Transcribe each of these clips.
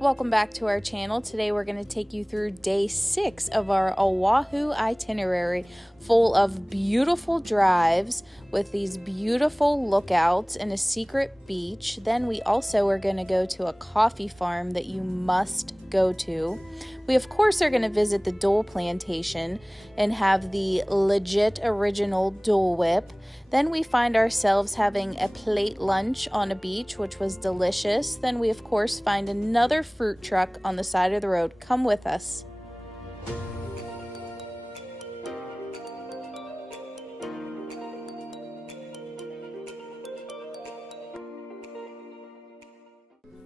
Welcome back to our channel. Today we're going to take you through day 6 of our Oahu itinerary, full of beautiful drives with these beautiful lookouts and a secret beach. Then we also are going to go to a coffee farm that you must go to. We of course are going to visit the Dole Plantation and have the legit original Dole Whip. Then we find ourselves having a plate lunch on a beach, which was delicious. Then we of course find another fruit truck on the side of the road. Come with us.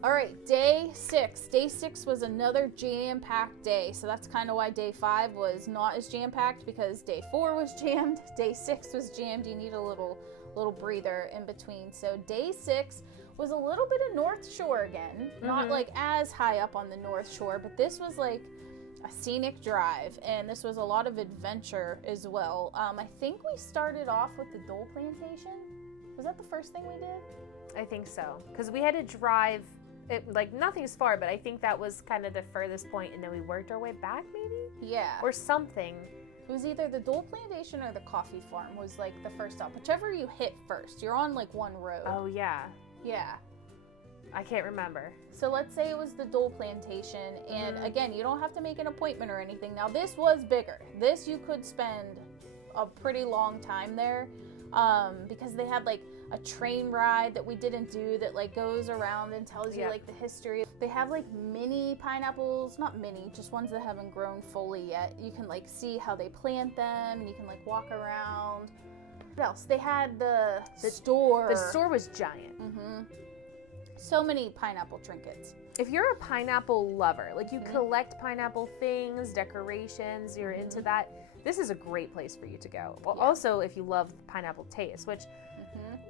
All right, day 6. Day 6 was another jam-packed day. So that's kind of why day 5 was not as jam-packed, because day 4 was jammed, day 6 was jammed. You need a little breather in between. So day 6 was a little bit of North Shore again. Not like as high up on the North Shore, but this was like a scenic drive, and this was a lot of adventure as well. I think we started off with the Dole Plantation. Was that the first thing we did? I think so, because we had to drive. Like nothing's far, but I think that was kind of the furthest point, and then we worked our way back, maybe? Yeah. Or something. It was either the Dole Plantation or the coffee farm was like the first stop. Whichever you hit first. You're on like one road. Oh, yeah. Yeah. I can't remember. So let's say it was the Dole Plantation, and again, you don't have to make an appointment or anything. Now this was bigger. This you could spend a pretty long time there, because they had like a train ride that we didn't do that like goes around and tells you like the history. They have like mini pineapples, not mini, just ones that haven't grown fully yet. You can like see how they plant them, and you can like walk around. What else? They had the store. The store was giant. So many pineapple trinkets. If you're a pineapple lover, like you collect pineapple things, decorations, you're into that, this is a great place for you to go. Well, also if you love the pineapple taste, which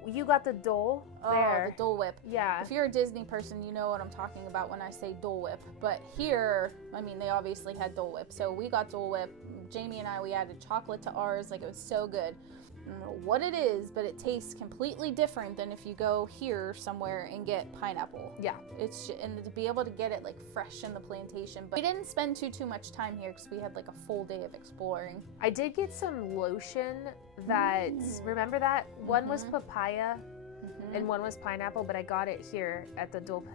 you got the Dole there. Oh, the Dole Whip. Yeah. If you're a Disney person, you know what I'm talking about when I say Dole Whip. But here, I mean, they obviously had Dole Whip. So we got Dole Whip. Jamie and we added chocolate to ours. Like, it was so good. I don't know what it is, but it tastes completely different than if you go here somewhere and get pineapple. Yeah. And to be able to get it like fresh in the plantation. But we didn't spend too much time here because we had like a full day of exploring. I did get some lotion that, remember that? One was papaya and one was pineapple, but I got it here at the Dole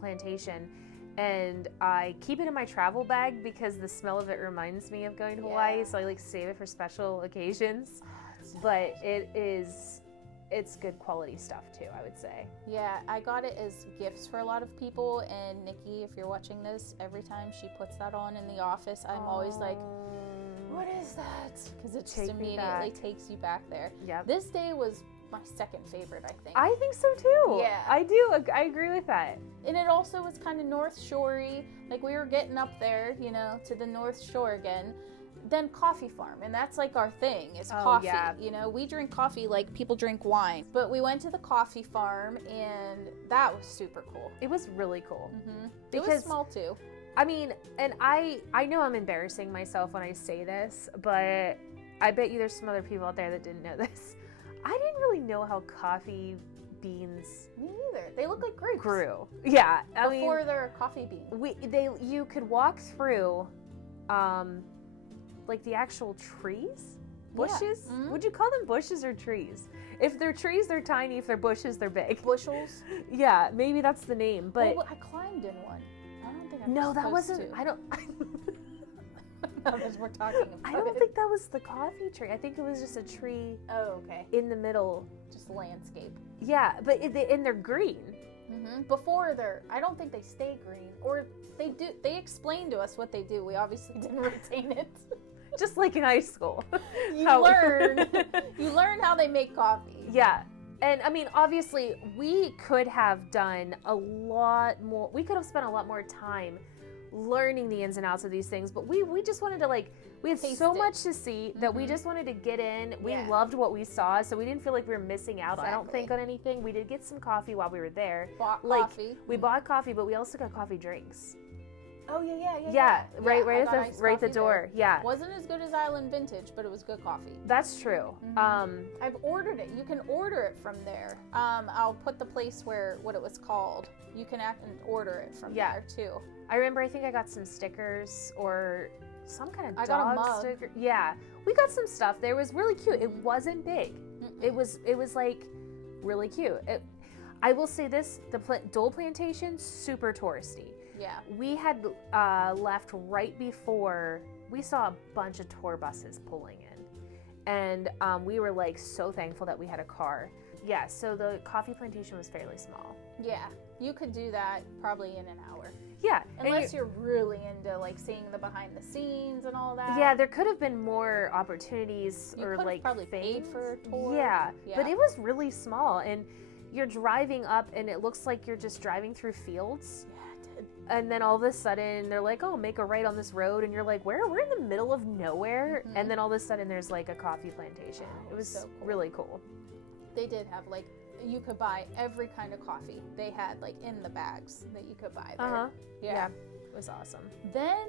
Plantation. And I keep it in my travel bag because the smell of it reminds me of going to Hawaii, so I like save it for special occasions. But it's good quality stuff too, I would say. Yeah, I got it as gifts for a lot of people, and Nikki, if you're watching this, every time she puts that on in the office, I'm always like, what is that? Because it just immediately takes you back there. Yeah. This day was my second favorite, I think. I think so too. Yeah. I do. I agree with that. And it also was kind of North Shore-y. Like, we were getting up there, you know, to the North Shore again. Then coffee farm, and that's like our thing, is coffee. You know, we drink coffee like people drink wine. But we went to the coffee farm, and that was super cool. It was really cool. It was small too. I mean, and I know I'm embarrassing myself when I say this, but I bet you there's some other people out there that didn't know this. I didn't really know how coffee beans. Me neither. They look like grapes. Grew. Yeah. Before they're a coffee bean. You could walk through, like the actual trees, bushes. Would you call them bushes or trees? If they're trees, they're tiny. If they're bushes, they're big. Bushels. Yeah, maybe that's the name. But I climbed in one. I don't think I was No, that wasn't. To. I don't. Now that we're talking about I don't think that was the coffee tree. I think it was just a tree. Oh, okay. In the middle. Just landscape. Yeah, but and they're green. Before I don't think they stay green, or they do. They explain to us what they do. We obviously didn't retain it. Just like in high school. You learn how they make coffee. Yeah. And I mean, obviously we could have done a lot more. We could have spent a lot more time learning the ins and outs of these things, but we just wanted to we had so much to see that we just wanted to get in. We loved what we saw, so we didn't feel like we were missing out, I don't think, on anything. We did get some coffee while we were there. Bought coffee. We bought coffee, but we also got coffee drinks. Oh yeah. Right at the door. There. Yeah. Wasn't as good as Island Vintage, but it was good coffee. That's true. I've ordered it. You can order it from there. I'll put the place what it was called. You can order it from there too. I remember. I think I got some stickers or some kind of I got a mug. sticker. Yeah, we got some stuff there. It was really cute. It wasn't big. It was like really cute. I will say this: the Dole Plantation, super touristy. Yeah. We had left right before we saw a bunch of tour buses pulling in, and we were like so thankful that we had a car. Yeah. So the coffee plantation was fairly small. Yeah, you could do that probably in an hour. Yeah. Unless you're really into like seeing the behind the scenes and all that. Yeah, there could have been more opportunities you or like probably things. Paid for a tour. Yeah, but it was really small, and you're driving up, and it looks like you're just driving through fields. Yeah, it did. And then all of a sudden, they're like, "Oh, make a right on this road," and you're like, "Where? We're in the middle of nowhere." And then all of a sudden, there's like a coffee plantation. It was so cool. really cool. They did have like you could buy every kind of coffee. They had like in the bags that you could buy there. Yeah. It was awesome. Then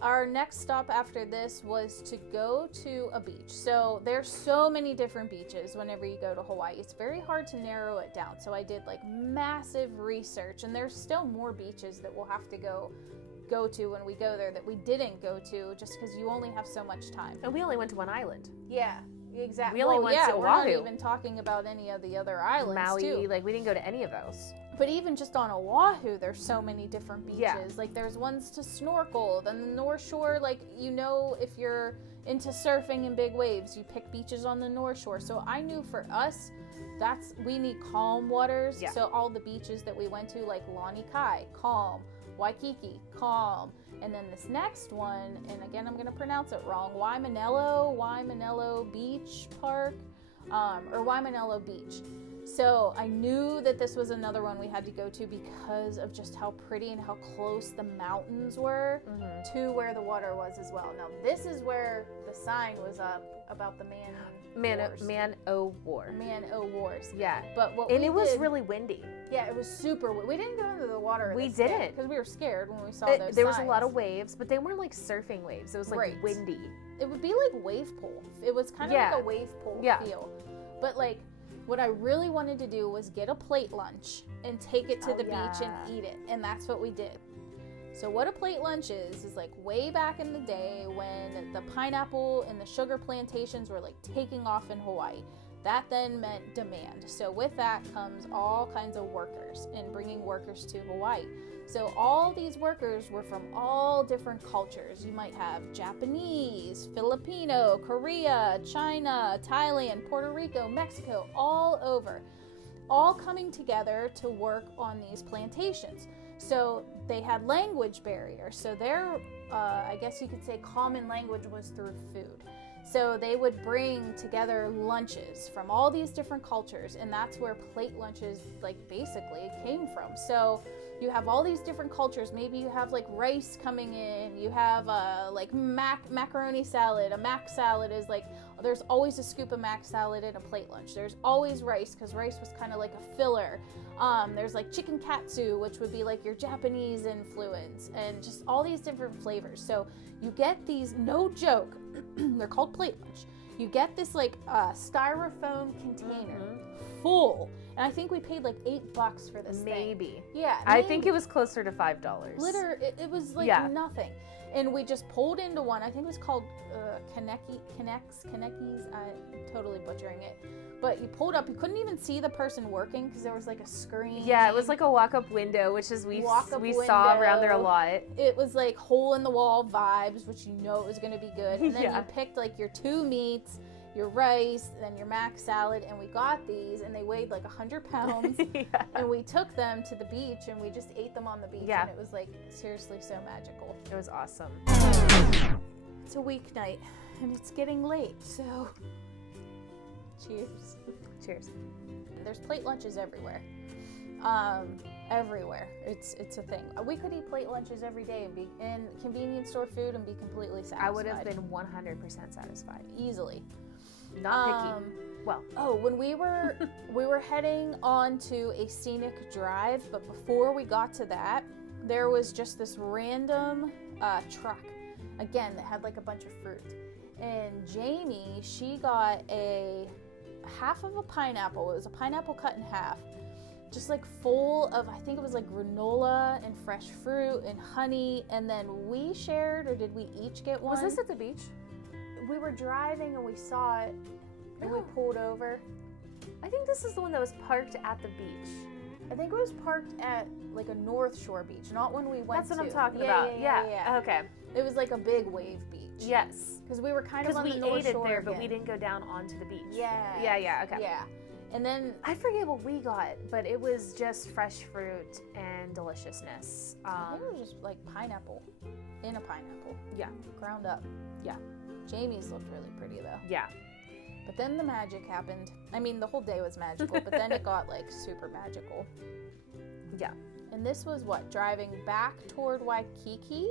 our next stop after this was to go to a beach. So there's so many different beaches whenever you go to Hawaii. It's very hard to narrow it down. So I did like massive research, and there's still more beaches that we'll have to go to when we go there that we didn't go to just because you only have so much time. And we only went to one island. Yeah. Exactly. We only went to Oahu. We're not even talking about any of the other islands Maui, too. like we didn't go to any of those. But even just on Oahu, there's so many different beaches. Yeah. Like there's ones to snorkel. Then the North Shore, like if you're into surfing and big waves, you pick beaches on the North Shore. So I knew for us, we need calm waters. Yeah. So all the beaches that we went to, like Lani Kai, calm. Waikiki, calm. And then this next one, and again, I'm going to pronounce it wrong, Waimanalo Beach Park, or Waimanalo Beach. So I knew that this was another one we had to go to because of just how pretty and how close the mountains were to where the water was as well. Now, this is where the sign was up about the Man-O Wars. Yeah. But it was really windy. Yeah, it was super. We didn't go into the water. We didn't because we were scared when we saw those. There was a lot of waves, but they weren't like surfing waves. It was like right. windy. It would be like wave pool. It was kind of like a wave pool feel. But like, what I really wanted to do was get a plate lunch and take it to the beach and eat it, and that's what we did. So what a plate lunch is like way back in the day when the pineapple and the sugar plantations were like taking off in Hawaii. That then meant demand. So with that comes all kinds of workers and bringing workers to Hawaii. So all these workers were from all different cultures. You might have Japanese, Filipino, Korea, China, Thailand, Puerto Rico, Mexico, all over, all coming together to work on these plantations. So they had language barriers. So their, I guess you could say, common language was through food. So they would bring together lunches from all these different cultures, and that's where plate lunches like basically came from. So you have all these different cultures. Maybe you have like rice coming in, you have like macaroni salad. A mac salad is like, there's always a scoop of mac salad in a plate lunch. There's always rice because rice was kind of like a filler. There's like chicken katsu, which would be like your Japanese influence, and just all these different flavors. So you get these, no joke, they're called plate lunch. You get this like styrofoam container full, and I think we paid like $8 for this maybe. thing. Yeah, I think it was closer to $5. Literally, it was like nothing. And we just pulled into one. I think it was called Kanekis. I'm totally butchering it. But you pulled up, you couldn't even see the person working because there was like a screen. Yeah, it was like a walk-up window, which is we saw around there a lot. It was like hole-in-the-wall vibes, which you know it was going to be good. And then you picked like your 2 meats, your rice, then your mac salad, and we got these, and they weighed like 100 pounds. And we took them to the beach, and we just ate them on the beach, and it was like seriously so magical. It was awesome. It's a weeknight, and it's getting late, so cheers. Cheers. There's plate lunches everywhere. Everywhere. It's a thing. We could eat plate lunches every day and be in convenience store food and be completely satisfied. I would have been 100% satisfied. Easily. Not picky. Well. Oh, when we were heading on to a scenic drive, but before we got to that, there was just this random truck, again, that had like a bunch of fruit. And Jamie, she got a half of a pineapple. It was a pineapple cut in half, just like full of, I think it was like granola and fresh fruit and honey. And then we shared, or did we each get one? Was this at the beach? We were driving and we saw it and we pulled over. I think this is the one that was parked at the beach. I think it was parked at like a North Shore beach, not when we went to. That's what I'm talking about. Yeah. Okay. It was like a big wave beach. Yes. Because we were kind of on the North Shore. Because we ate it there, but we didn't go down onto the beach. Yeah. Yeah, okay. Yeah. And then I forget what we got, but it was just fresh fruit and deliciousness. I think it was just like pineapple in a pineapple. Yeah. Ground up. Yeah. Jamie's looked really pretty though. Yeah. But then the magic happened. I mean, the whole day was magical, but then it got like super magical. Yeah. And this was what? Driving back toward Waikiki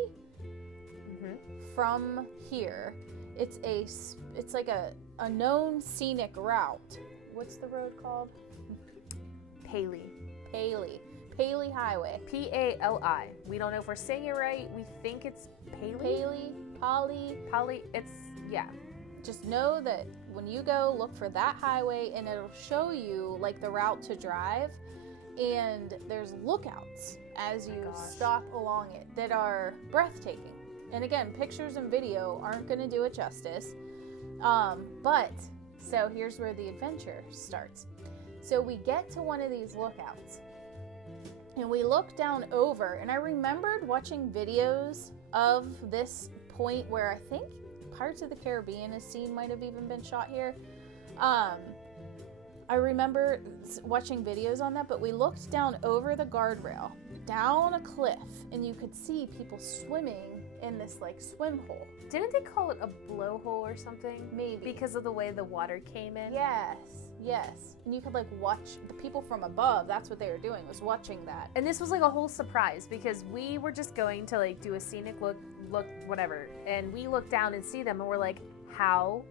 from here. It's like a known scenic route. What's the road called? Pali Highway. Pali. We don't know if we're saying it right. We think it's Pali. It's, yeah. Just know that when you go, look for that highway and it'll show you like the route to drive. And there's lookouts as you stop along it that are breathtaking. And again, pictures and video aren't going to do it justice. But so here's where the adventure starts. So we get to one of these lookouts and we look down over, and I remembered watching videos of this point where I think Pirates of the Caribbean, a scene might have even been shot here. I remember watching videos on that, but we looked down over the guardrail, down a cliff, and you could see people swimming in this like swim hole. Didn't they call it a blowhole or something? Maybe. Because of the way the water came in? Yes. And you could like watch the people from above. That's what they were doing, was watching that. And this was like a whole surprise because we were just going to like do a scenic look, whatever. And we looked down and see them and we're like, how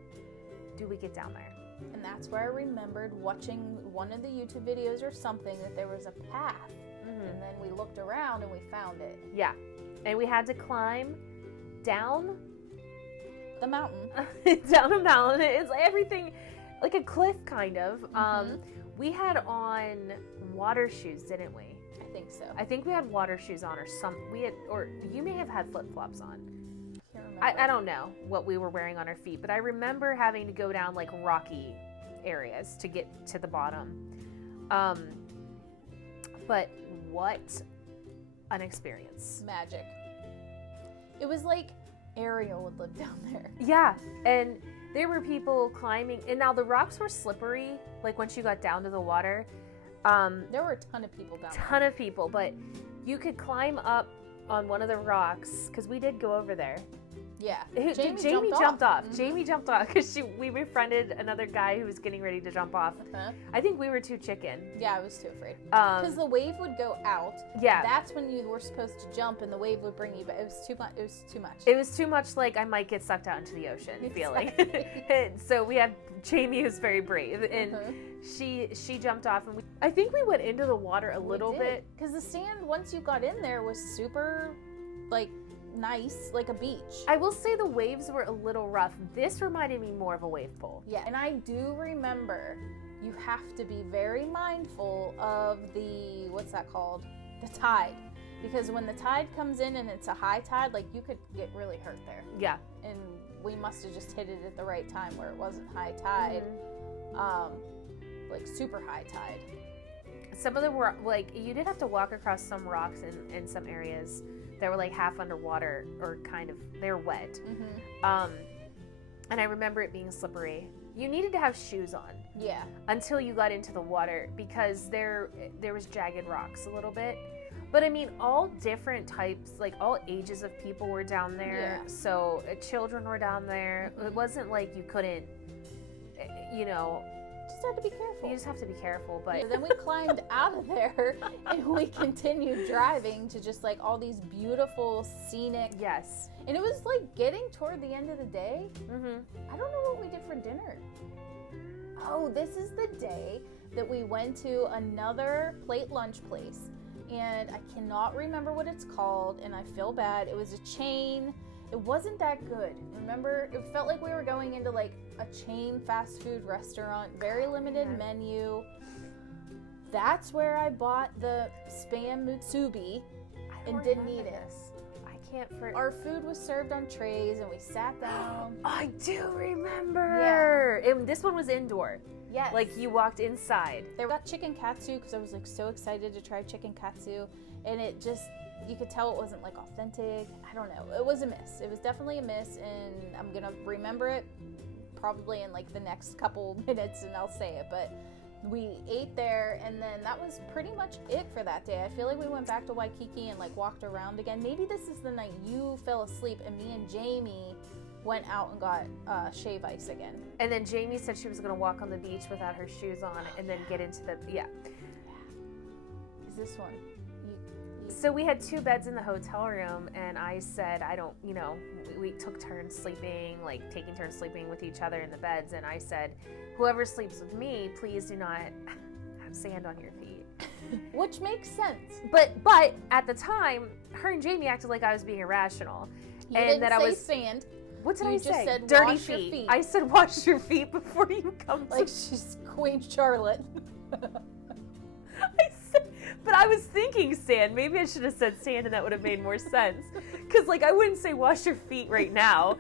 do we get down there? And that's where I remembered watching one of the YouTube videos or something that there was a path. And then we looked around and we found it. Yeah. And we had to climb down the mountain. Down a mountain. It's like everything, like a cliff kind of. We had on water shoes, didn't we? I think so. I think we had water shoes on, or you may have had flip-flops on. Can't remember. I don't know what we were wearing on our feet, but I remember having to go down like rocky areas to get to the bottom. But what an experience. Magic. It was like Ariel would live down there. Yeah, and there were people climbing, and now the rocks were slippery, like once you got down to the water. There were a ton of people down there. Ton of people, but you could climb up on one of the rocks, because we did go over there. Yeah. Jamie jumped off. Jamie jumped off because we befriended another guy who was getting ready to jump off. I think we were too chicken. Yeah, I was too afraid. Because the wave would go out. Yeah. That's when you were supposed to jump and the wave would bring you back. It was too much. It was too much like I might get sucked out into the ocean feeling. So we had Jamie, who's very brave, and she jumped off, and I think we went into the water a little bit. Because the sand, once you got in there, was super like nice, like a beach. I will say the waves were a little rough. This reminded me more of a wave pool. Yeah, and I do remember you have to be very mindful of the, what's that called? The tide. Because when the tide comes in and it's a high tide, like you could get really hurt there. Yeah. And we must have just hit it at the right time where it wasn't high tide, like super high tide. Some of them were like, you did have to walk across some rocks in some areas that were like half underwater, or kind of, they were wet. And I remember it being slippery. You needed to have shoes on. Yeah. Until you got into the water, because there was jagged rocks a little bit. But I mean, all different types, like all ages of people were down there. Yeah. So children were down there. It wasn't like you couldn't, Just have to be careful. You just have to be careful. But then we climbed out of there and we continued driving to just like all these beautiful scenic. Yes. And it was like getting toward the end of the day. I don't know what we did for dinner. Oh, this is the day that we went to another plate lunch place. and I cannot remember what it's called, and I feel bad. It was a chain. It wasn't that good. Remember, it felt like we were going into like a chain fast food restaurant, very limited menu. That's where I bought the spam mutsubi and didn't eat it. Our food was served on trays and we sat down. I do remember. Yeah. This one was indoor. Yes. Like you walked inside. They got chicken katsu because I was like so excited to try chicken katsu, and it just, you could tell it wasn't like authentic. I don't know. It was a miss. It was definitely a miss, and I'm gonna remember it probably in like the next couple minutes and I'll say it. But we ate there, and then that was pretty much it for that day. I feel like we went back to Waikiki and like walked around again. Maybe this is the night you fell asleep and me and Jamie went out and got shave ice again. And then Jamie said she was going to walk on the beach without her shoes on and then get into the, Is this one? So we had 2 beds in the hotel room, and I said, we took turns sleeping, like taking turns sleeping with each other in the beds, and I said, whoever sleeps with me, please do not have sand on your feet. Which makes sense. But at the time, her and Jamie acted like I was being irrational. You didn't say sand. What did I say? Just said dirty wash feet. Your feet. I said wash your feet before you come. Like she's Queen Charlotte. But I was thinking sand. Maybe I should have said sand, and that would have made more sense. Because like I wouldn't say wash your feet right now.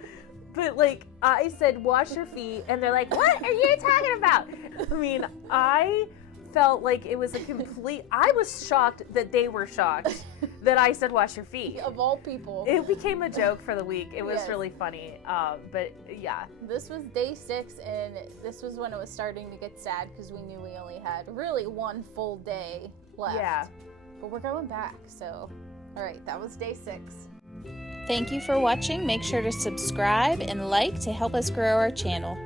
But like I said wash your feet, and they're like, what are you talking about? I mean, I felt like it was I was shocked that they were shocked that I said wash your feet. Of all people. It became a joke for the week. It was really funny. But yeah. This was day 6, and this was when it was starting to get sad because we knew we only had really 1 full day left. Yeah. But we're going back, so all right, that was day 6. Thank you for watching. Make sure to subscribe and like to help us grow our channel.